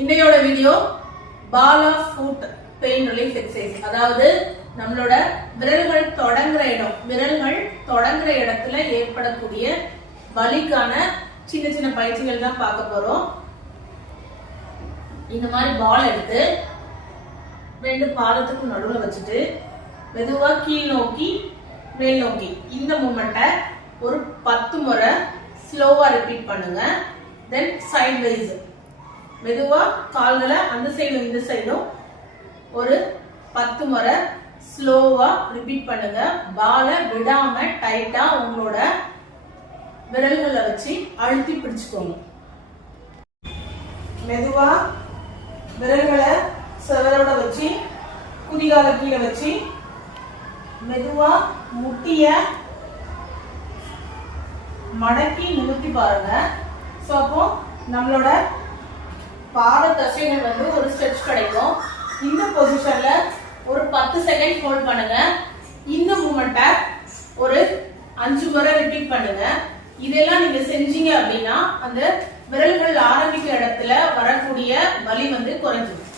இன்னையோட video ball of foot pain relief exercise. அதாவது நம்மளோட விரல்கள் தொடங்குற இடத்துல ஏற்படக்கூடிய வலிக்கான சின்ன சின்ன பயிற்சிகள் தான் பார்க்க போறோம். இந்த மாதிரி பால் எடுத்து ரெண்டு பாதத்துக்கு நடுவுல வச்சுட்டு மெதுவா கீழ் நோக்கி மேல் நோக்கி இந்த மூமெண்ட்டை ஒரு 10 முறை ஸ்லோவா ரிப்பீட் பண்ணுங்க. தென் சைட் வைஸ் மெதுவா கால்களை அந்த சைடும் இந்த சைடும் ஒரு 10 முறை ஸ்லோவா ரிப்பீட் பண்ணுங்க. பாலை விடாம டைட்டா உங்களோட விரல்களை வச்சு அழுத்தி பிடிச்சுக்கோங்க. மெதுவா விரல்களை செவரோட வச்சு குதிகால கீழே வச்சு மெதுவா முட்டிய மடக்கி நிறுத்தி பாருங்க. ஸோ அப்போ நம்மளோட பாத தசைகள் ஒரு ஸ்ட்ரெச் கிடைக்கும். இந்த பொசிஷன்ல ஒரு 10 செகண்ட் ஹோல்ட் பண்ணுங்க. இந்த மூமெண்ட்டை ஒரு 5 முறை ரிப்பீட் பண்ணுங்க. இதெல்லாம் நீங்க செஞ்சீங்க அப்படின்னா அந்த விரல்கள் ஆரம்பிக்கிற இடத்துல வரக்கூடிய வலி குறைஞ்சிடும்.